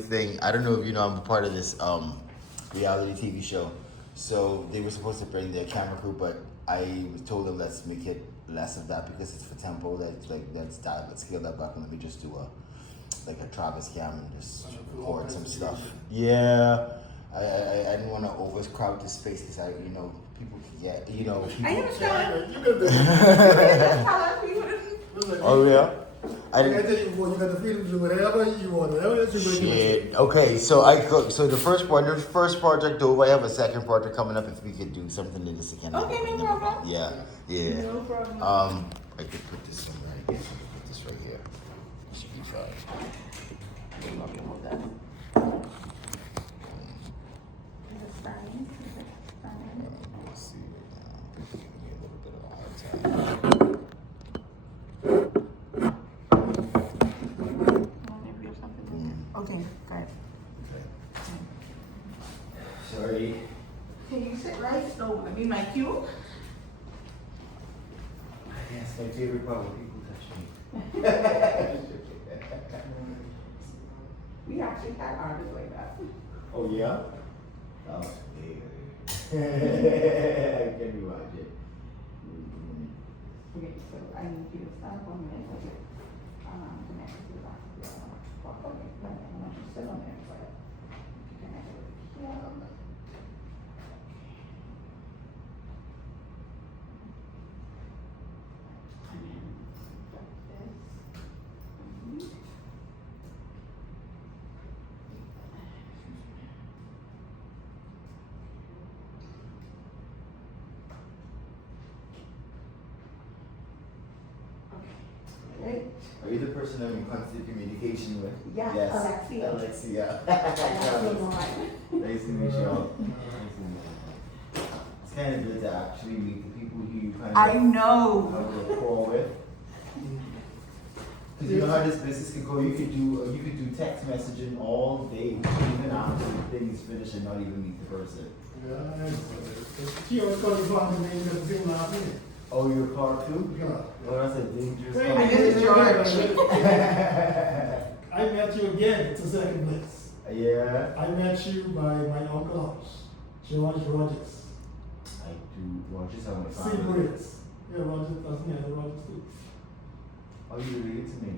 thing. I don't know if you know I'm a part of this reality TV show. So they were supposed to bring their camera crew, but I told them let's make it less of that because it's for tempo. Let's scale that back and let me just do a Travis cam and just record some stuff. Yeah. I didn't want to overcrowd the space because people can get people. I understand. You got the Oh yeah. I tell you before, you got the freedom to do whatever you want, whatever that you're going to Shit. Okay, so the first project over. I have a second project coming up. If we could do something in this again. Okay, no problem. Yeah. No problem. I could put this in right here. I could put this right here. It should be fine. Hold that. Is it starting? Let's see. Give me a little bit of a hard time. Okay, good. Sorry. Can you sit right? So, I mean, my cue? That's my favorite part when people touch me. We actually had artists like that. Oh yeah? Oh, I can imagine. Okay, so I need you to stand up on a minute. Connect to the back of your okay, I want you to sit on there. Connect it with here. And then like this. Right. Are you the person I'm in constant communication with? Yeah, Yes. Alexia. Alexia. Nice Nice to meet you all. It's kind of good to actually meet the people who you kind of I know. have a rapport with. Because you know how this business can go. You could do text messaging all day, even after the thing is finished, and not even meet the person. Yeah, she always calls you on the name of the same last name. Oh, you're Clarke too? Yeah. Oh, that's a dangerous Hey, company. this is George. I met you again to second place. Yeah. I met you by my uncle's house, George Rogers. I do. Rogers, I want to See find it. Brits. Yeah, Rogers, that's me, I Rogers too. Oh, you related to me?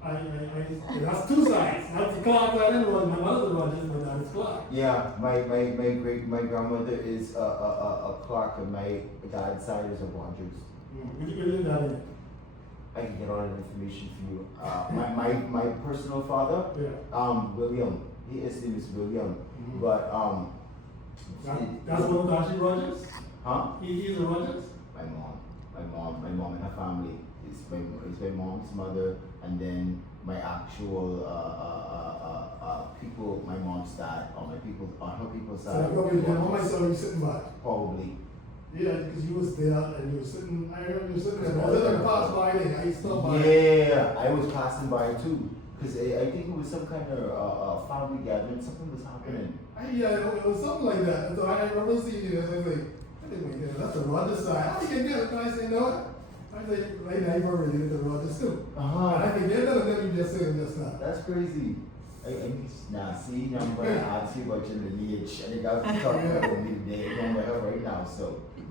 That's two sides. That's the Clarke side and my mother's Rogers, my dad is Clarke. Yeah, my grandmother is a Clarke and my dad's side is a Rogers. Would you get that in? I can get all that information for you. My personal father, Yeah. William. His name is William. But That's one of Dashi Rogers? Huh? He's a Rogers? My mom and her family. It's my mom's mother, and then my actual people, my mom's dad, or her people's So side. I probably did. How myself you sitting by? Probably. Yeah, because you was there and you were sitting, I remember you were sitting there. I was in the pass by there, I used to by. Yeah, I was passing by too. Because I think it was some kind of family gathering, something was happening. Yeah, it was something like that. So I remember seeing you there, I was like, I think, wait, that's the Rogers side. How you get that? And I said, no. I was like, right now you've already did the Rogers too. And I think they're none of them you just said just now. That's crazy. See, I'm going to ask you about your lineage. I think I was talking about me today. I'm with her right now. So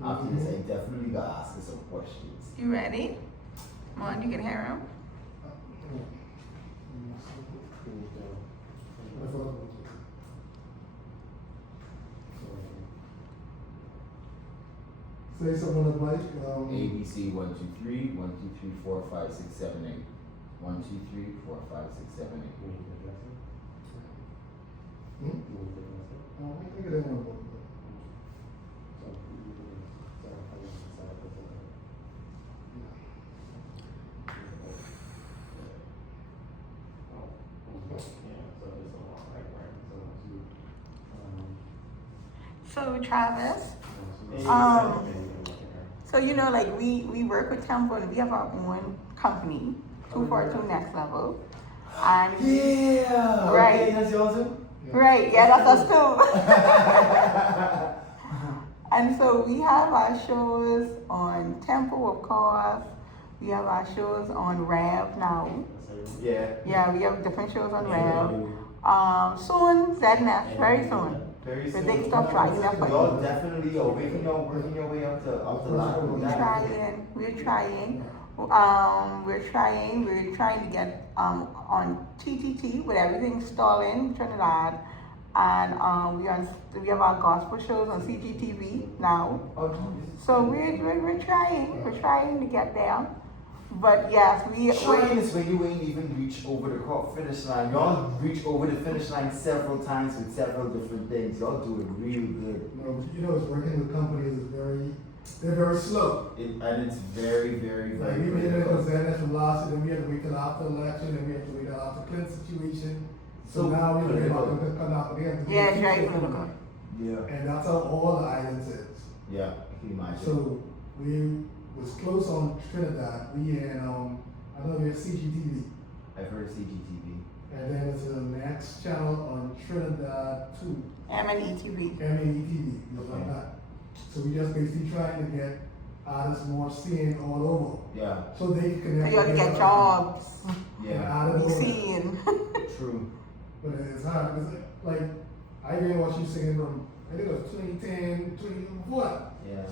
after this, I definitely got to ask her some questions. You ready? Come on, you can hear him. Say something on the mic. ABC 1 2 3 1 2 3 4 5 6 7 8 1 2 3 4 5 6 7 8. I think it ain't one of them. So Travis, so you know, like we work with Temple and we have our own company, 242NextLevel. And Yeah. right. Okay, that's yours too? Right, yeah, that's us too. And so we have our shows on Temple, of course. We have our shows on Rev now. Yeah. Yeah, we have different shows on Rev. Soon, ZNF, very soon. Very The soon. big stuff trying that for Y'all you. definitely are working your way up to ladder. We're trying to get on TTT with everything stalling Trinidad, and we have our gospel shows on CGTV now. So we're trying to get there. But yes, Trying is when you ain't even reach over the finish line. Y'all reach over the finish line several times with several different things. Y'all do it real good. No, but you know, it's working with companies is they're very slow. And it's very, very, Like very. we made it on Xanax from last year, then we had to wait till after election, then we had to wait till after Clinton situation. So now we're about to come out again. yeah, it's very political. Yeah. And that's how all the islands is. Yeah, can you imagine? So we was close on Trinidad. We had I know we have CGTV. I've heard of CGTV. And then it's the next channel on Trinidad too. M&E TV. METV, like that. So we just basically trying to get artists more seen all over. Yeah. So they can So you ought to get jobs. Yeah. Be seen. True. But it's hard. It's like, I didn't watch you singing from, I think it was 2010, what? Yeah.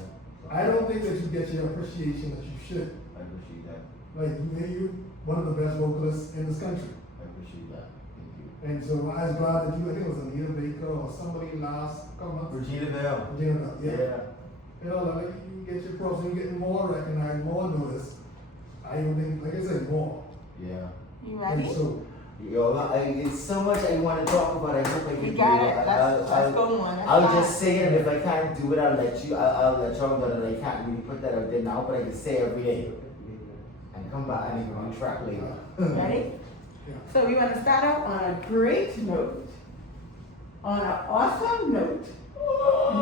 I don't think that you get your appreciation that you should. I appreciate that. Like, you're one of the best vocalists in this country. I appreciate that. Thank you. And so I was glad that you, I think it was Anita Baker or somebody last couple months. Regina Bell. Regina, yeah. Yeah. You know, like you get your props and you get more recognized, more noticed. I even think, like I said, more. Yeah. You And ready? so, It's so much I want to talk about. I hope I can We do got it. it. Let's go on. I'll just say it, and if I can't do it, I'll let y'all know that I can't really put that out there now, but I can say every day. And come back and even on track later. Ready? yeah. So we want to start out on a great note, on an awesome note.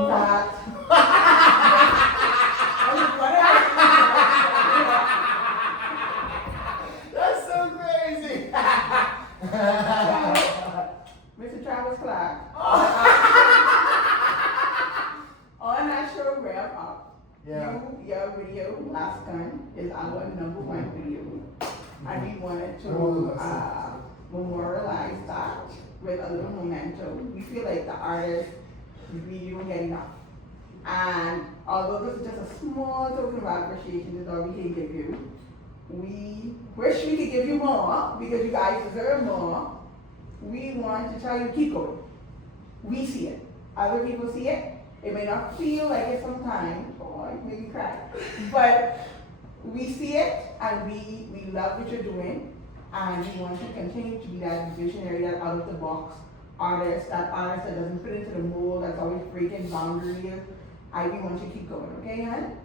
That That's so crazy. Mr. Travis Clarke. On that show, Rev Up. Yeah. Your video, Last Gun, is our #1 video. And we wanted to memorialize that with a little memento. We feel like the artist really don't get enough. And although this is just a small token of appreciation, this is all we can give you. We wish we could give you more because you guys deserve more. We want to tell you keep going. We see it. Other people see it. It may not feel like it sometimes, or it may cry, but we see it and we love what you're doing, and we want to continue to be that visionary, that out of the box artist, that doesn't fit into the mold, that's always breaking boundaries. We want you to keep going, okay, hon?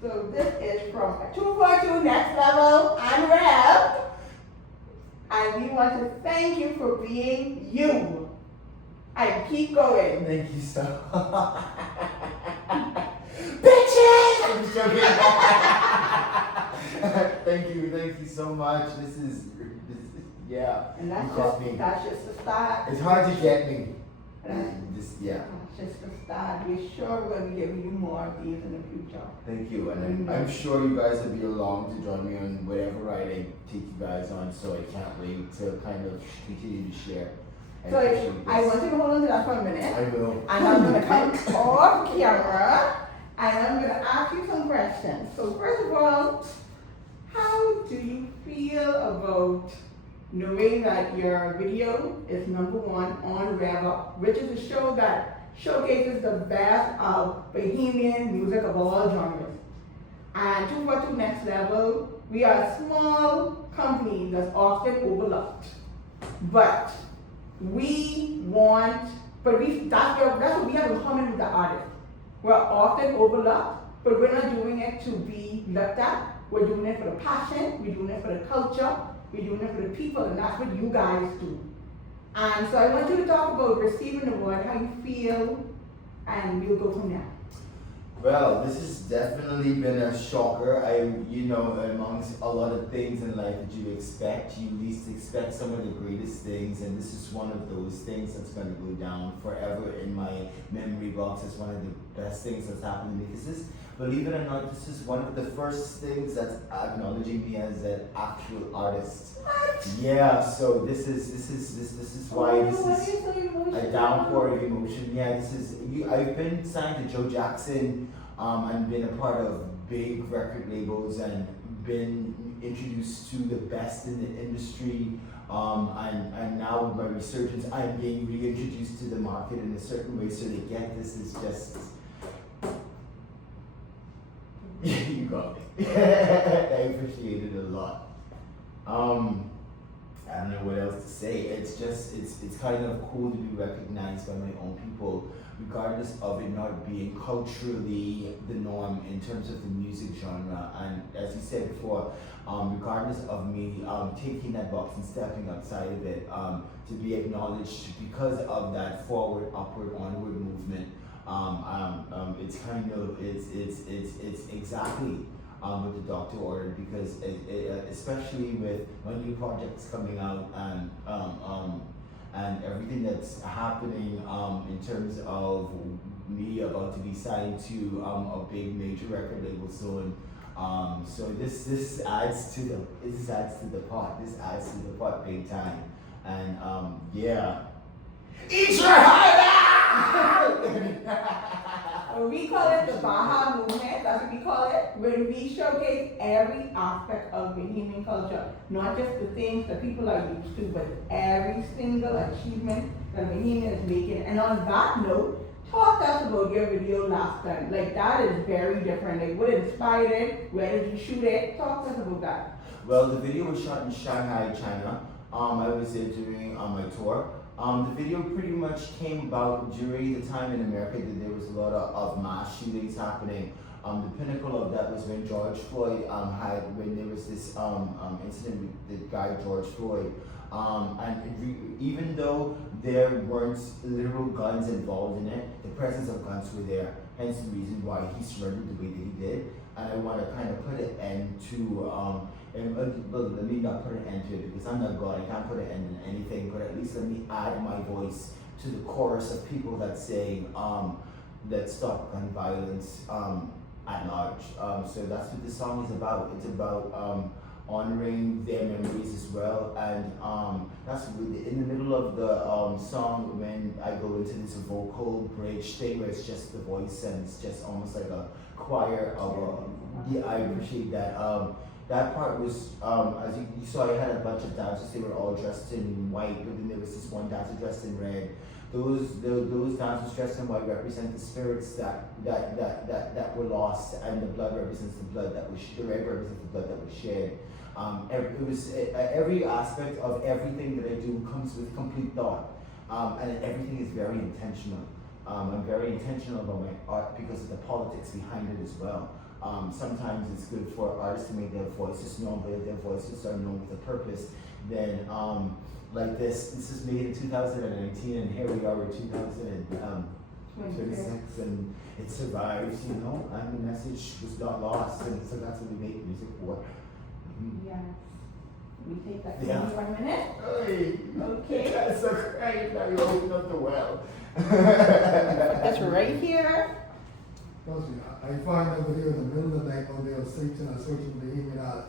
So this is from 242 Next Level. I'm Rev. And we want to thank you for being you. And keep going. Thank you so much. Bitches! I'm just joking. Thank you so much. This is yeah. And you got me. that's just the start. It's hard to get me. Yeah. That's just the start. We're sure we're going to be giving you more of these in the future. Thank you, and I'm sure you guys will be along to join me on whatever ride I take you guys on. So I can't wait to kind of continue to share. So I want you to hold on to that for a minute. I will. And I'm going to come off camera and I'm going to ask you some questions. So first of all, how do you feel about knowing that your video is #1 on Rev Up, which is a show that showcases the best of Bahamian music of all genres? And 242 Next Level, we are a small company that's often overlooked. But that's what we have in common with the artists. We're often overlooked, but we're not doing it to be looked at. We're doing it for the passion, we're doing it for the culture, we're doing it for the people, and that's what you guys do. And so I want you to talk about receiving the award, how you feel, and we'll go from there. Well, this has definitely been a shocker. Amongst a lot of things in life that you expect, you least expect some of the greatest things, and this is one of those things that's going to go down forever in my memory box as one of the best things that's happened to me. believe it or not, this is one of the first things that's acknowledging me as an actual artist. What? Yeah, so this is why Oh, this why is are you so emotional? a downpour of emotion. Yeah, this is I've been signed to Joe Jackson, and been a part of big record labels and been introduced to the best in the industry. And now with my resurgence, I'm being reintroduced to the market in a certain way, so they get this is just. You got me. I appreciate it a lot. I don't know what else to say. It's just it's kind of cool to be recognized by my own people, regardless of it not being culturally the norm in terms of the music genre. And as you said before, regardless of me taking that box and stepping outside of it, to be acknowledged because of that forward, upward, onward movement. It's kind of it's exactly what the doctor ordered, because especially with my new projects coming out and everything that's happening in terms of me about to be signed to a big major record label soon. So this adds to the pot. This adds to the pot big time. And yeah. Eat your heart out! We call it the Baja movement, that's what we call it, when we showcase every aspect of Bahamian culture, not just the things that people are used to, but every single achievement that Bahamian is making. And on that note, talk to us about your video last time. Like, that is very different. Like, what inspired it? Where did you shoot it? Talk to us about that. Well, the video was shot in Shanghai, China. I was there during my tour. The video pretty much came about during the time in America that there was a lot of mass shootings happening. The pinnacle of that was when George Floyd when there was this incident with the guy George Floyd. Even though there weren't literal guns involved in it, the presence of guns were there. Hence the reason why he surrendered the way that he did. And I want to kind of put an end to well, let me not put an end to it, because I'm not God, I can't put an end in anything, but at least let me add my voice to the chorus of people that saying, let's stop gun violence at large. So that's what this song is about. It's about honoring their memories as well, and that's really in the middle of the song when I go into this vocal bridge thing where it's just the voice and it's just almost like a choir of yeah, I appreciate that. That part was, as you saw, I had a bunch of dancers. They were all dressed in white, but then there was this one dancer dressed in red. Those dancers dressed in white represent the spirits that were lost, and the blood represents the blood that was the red represents the blood that was shed. Every aspect of everything that I do comes with complete thought, and everything is very intentional. I'm very intentional about my art because of the politics behind it as well. Sometimes it's good for artists to make their voices known, but if their voices are known with a purpose, then like this is made in 2019, and here we are in 2026, and it survives, you know, and the message was not lost, and so that's what we make music for. Yes. We take that Yeah. for a minute. Hey, Okay. that's so great. Now you open up the well. That's right here. Trust me, I find that video in the middle of the night out there searching for the email out.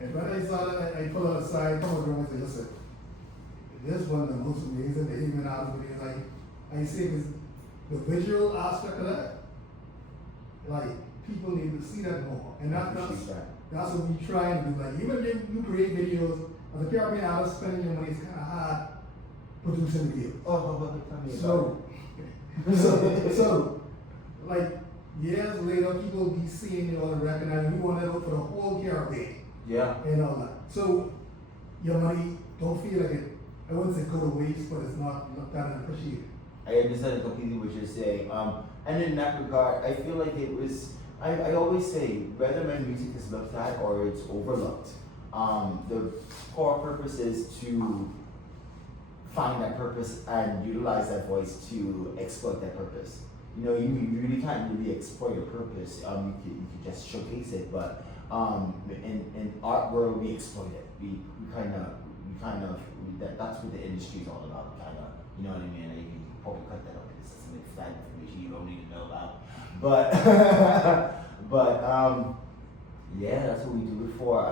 And when I saw that, I pull it aside, come over and say, listen, this one of the most amazing the email out videos. I see this, the visual aspect of that. Like, people need to see that more. And that's what we try to do. Like, even if you create videos, as a Caribbean artist, spending your money is kind of hard producing videos. Tell me about it. So, like, years later, people be seeing it on the record, and we want to look for the whole Caribbean. Yeah. And all that. So, your money, don't feel like it, I wouldn't say go to waste, but it's not that appreciated. I understand completely what you're saying. And in that regard, I feel like it was, I always say, whether my music is looked at or it's overlooked, the core purpose is to find that purpose and utilize that voice to exploit that purpose. You know, you really can't really exploit your purpose. You can just showcase it, but in art world we exploit it. We kind of that's what the industry is all about. Kind of, you know what I mean? And you can probably cut that out because it's some exciting information you don't need to know about. But But yeah, that's what we do it for.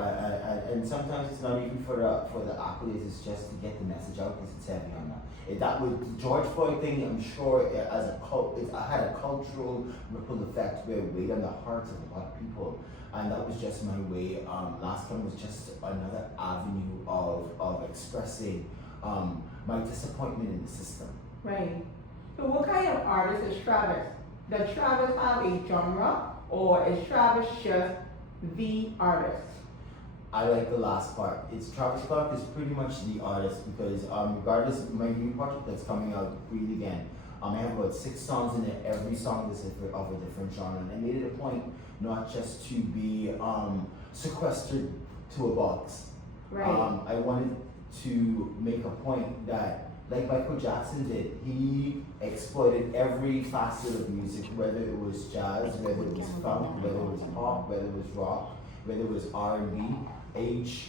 And sometimes it's not even for the accolades. It's just to get the message out because it's heavy on that. That with the George Floyd thing, I'm sure as a it had a cultural ripple effect where it weighed on the hearts of a lot of people. And that was just my way. Last time was just another avenue of expressing my disappointment in the system. Right. So what kind of artist is Travis? Does Travis have a genre, or is Travis just the artist? I like the last part. It's Travis Clarke is pretty much the artist because regardless of my new project that's coming out, Breathe Again, I have about 6 songs in it. Every song is of a different genre, and I made it a point not just to be sequestered to a box. Right. I wanted to make a point that, like Michael Jackson did, he exploited every facet of music, whether it was jazz, whether it was funk, whether it was pop, whether it was rock, whether it was R&B. Each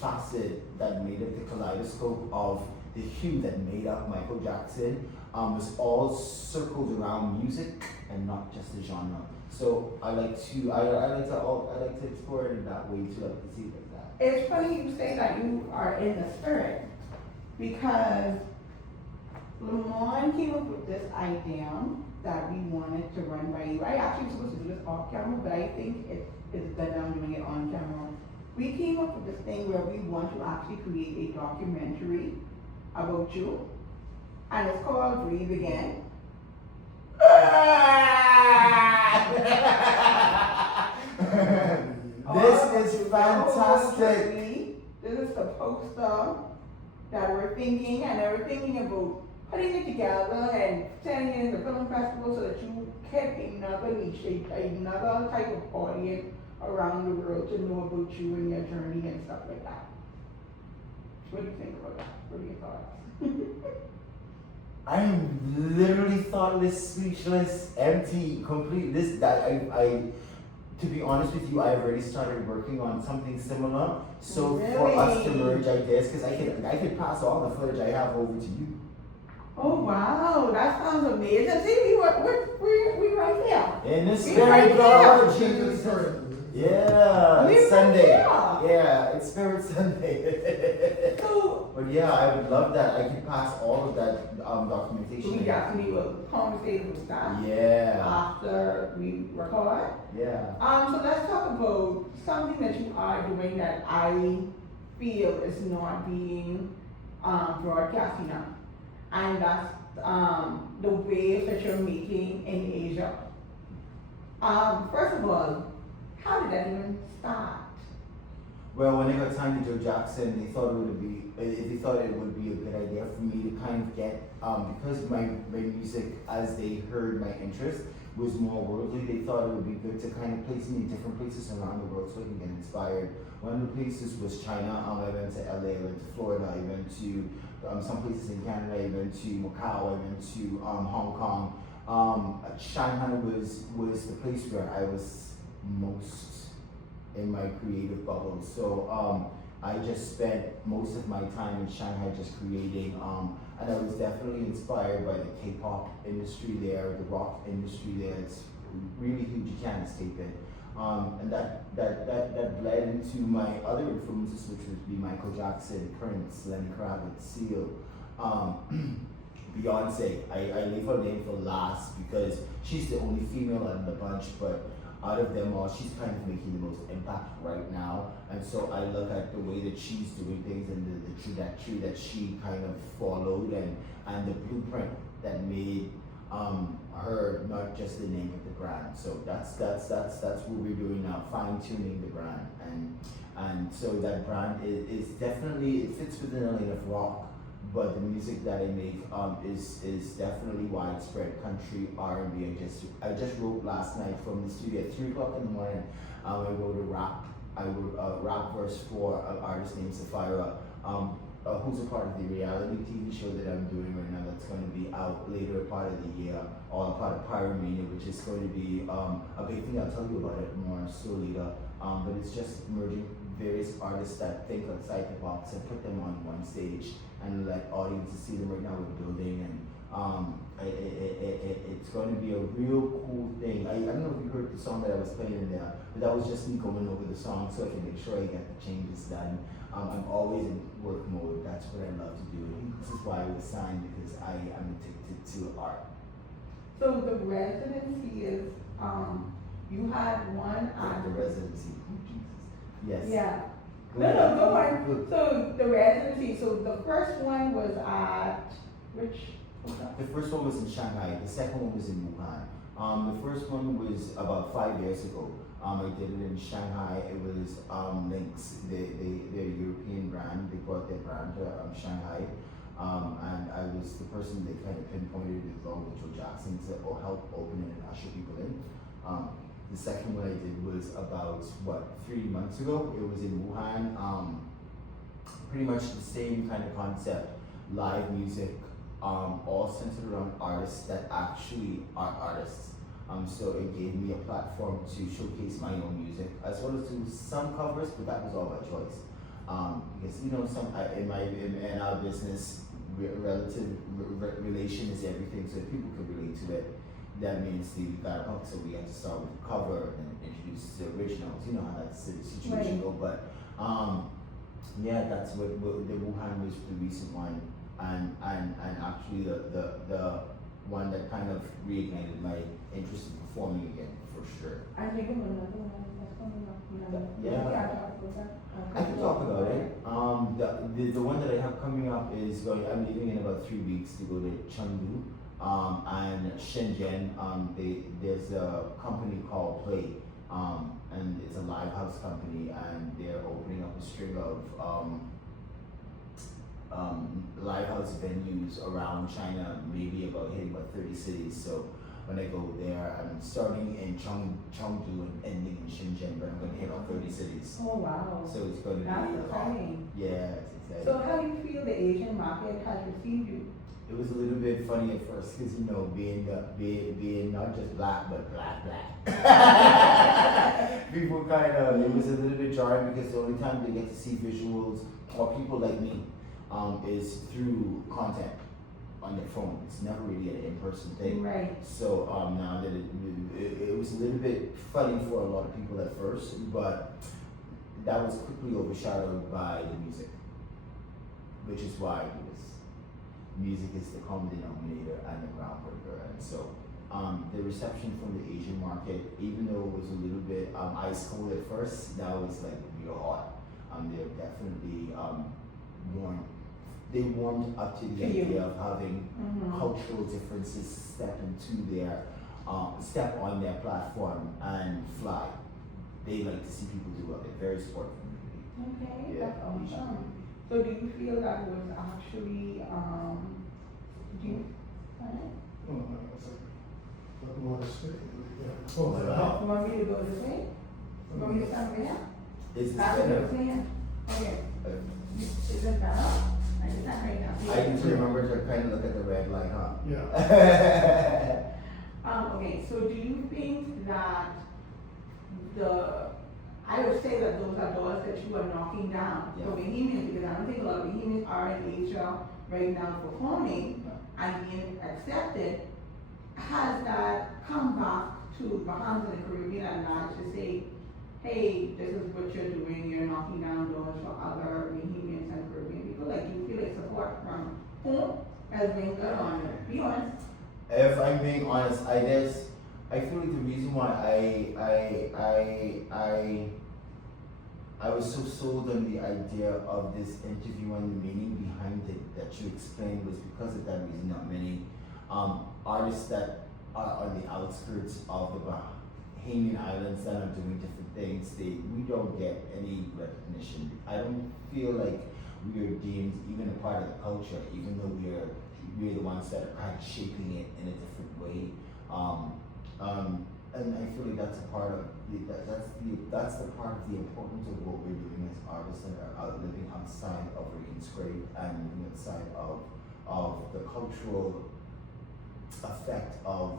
facet that made up the kaleidoscope of the hue that made up Michael Jackson was all circled around music and not just the genre. So I like to explore it in that way too. I like to see it like that. It's funny you say that you are in the spirit, because Lamont came up with this idea that we wanted to run by you. I actually was supposed to do this off camera, but I think it's better I'm doing it on camera. We came up with this thing where we want to actually create a documentary about you, and it's called Breathe Again. This is fantastic. This is the poster that we're thinking, and we're thinking about putting it together and sending it in the film festival so that you get another niche, another type of audience around the world to know about you and your journey and stuff like that. What do you think about that? What are your thoughts? I am literally thoughtless, speechless, empty, complete. To be honest with you, I have already started working on something similar. So for us to merge ideas, because I could pass all the footage I have over to you. Oh wow, that sounds amazing. See, we right here. In the We spirit, right Lord here. Jesus. Yeah, We it's Sunday. right here. Yeah, it's Spirit Sunday. So But yeah, I would love that. I could pass all of that documentation. we definitely will conversate with that Yeah. after we record. Yeah. So let's talk about something that you are doing that I feel is not being broadcast enough, and that's the waves that you're making in Asia. First of all, how did that even start? Well, when they got signed to Joe Jackson, they thought it would be a good idea for me to kind of get because my music, as they heard my interest, was more worldly. They thought it would be good to kind of place me in different places around the world so I can get inspired. One of the places was China. I went to LA, I went to Florida, I went to some places in Canada, I went to Macau, I went to Hong Kong. Shanghai was the place where I was most in my creative bubble. So I just spent most of my time in Shanghai just creating, and I was definitely inspired by the K-pop industry there, the rock industry there. It's really huge, you can't escape it. And that bled into my other influences, which would be Michael Jackson, Prince, Lenny Kravitz, Seal, Beyonce. I leave her name for last because she's the only female in the bunch, but out of them all, she's kind of making the most impact right now. And so I look at the way that she's doing things and the trajectory that she kind of followed and the blueprint that made her not just the name of the brand. So that's what we're doing now, fine tuning the brand. And so that brand is definitely, it fits within a lane of rock, but the music that I make is definitely widespread country, R&B. I just wrote last night from the studio at 3 o'clock in the morning. I wrote a rap verse for an artist named Sapphira, who's a part of the reality TV show that I'm doing right now that's going to be out later part of the year, or part of Pyromania, which is going to be a big thing. I'll tell you about it more so later. But it's just merging various artists that think outside the box and put them on one stage and let audiences see them. Right now we're building, and it's going to be a real cool thing. I don't know if you heard the song that I was playing in there, but that was just me going over the song so I can make sure I get the changes done. I'm always in work mode. That's what I love to do. This is why I was signed, because I am addicted to art. So the residency is, you had one The residency. Oh, Jesus. Yes. Yeah. Go No, ahead. go on. Good. So the residency, so the first one was at, which? The first one was in Shanghai. The second one was in Wuhan. The first one was about 5 years ago. I did it in Shanghai. It was Lynx, their European brand. They brought their brand to Shanghai. And I was the person they kind of pinpointed along with Joe Jackson to help open it and usher people in. The second one I did was about, 3 months ago. It was in Wuhan. Pretty much the same kind of concept, live music, all centered around artists that actually are artists. So it gave me a platform to showcase my own music, as well as do some covers, but that was all by choice. Because in our business, relation is everything. So if people can relate to it, that means you got a hook. So we have to start with the cover and introduce the originals. You know how that situation go. But yeah, that's what the Wuhan was the recent one, and actually the one that kind of reignited my interest in performing again, for sure. I think another one that's coming up. Yeah. I can talk about it. The one that I have coming up is going. I'm leaving in about 3 weeks to go to Chengdu and Shenzhen. There's a company called Play, and it's a live house company, and they're opening up a string of live house venues around China, maybe hitting about 30 cities. So when I go there, I'm starting in Chengdu and ending in Shenzhen, but I'm going to hit all 30 cities. Oh wow. So it's going to That's be exciting. Yeah, it's exciting. So how do you feel the Asian market has received you? It was a little bit funny at first, because being not just black, but black. People it was a little bit jarring, because the only time they get to see visuals or people like me is through content on their phone. It's never really an in-person thing. Right. So now that it was a little bit funny for a lot of people at first, but that was quickly overshadowed by the music, which is why music is the common denominator and the groundbreaker. And so the reception from the Asian market, even though it was a little bit ice cold at first, now it's like real hot. They're definitely warmed up to the idea of having cultural differences step on their platform and fly. They like to see people do well. They're very supportive of the community. Okay, Yeah, that's awesome. So do you feel that was actually, do you find it? Oh, no, that's like, what more to say? Yeah. Oh, You want me to go this way? You want me to stand over here? Is this That's what better? I'm saying. Okay. Is it better? I did that right now. I need to remember to kind of look at the red light, huh? Yeah. Okay, so do you think that I would say that those are doors that you are knocking down for Bahamians, because I don't think a lot of Bahamians are in Asia right now performing and being accepted. Has that come back to Bahamas and the Caribbean at large to say, hey, this is what you're doing, you're knocking down doors for other Bahamians and Caribbean people? Like, do you feel like support from whom has been good on it? Be honest. If I'm being honest, I feel like the reason why I was so sold on the idea of this interview and the meaning behind it that you explained was because of that reason. Not many artists that are on the outskirts of the Bahamian Islands that are doing different things, we don't get any recognition. I don't feel like we are deemed even a part of the culture, even though we're the ones that are kind of shaping it in a different way. And I feel like that's a part of that's the part of the importance of what we're doing as artists that are living outside of Reagan's grave and living outside of the cultural effect of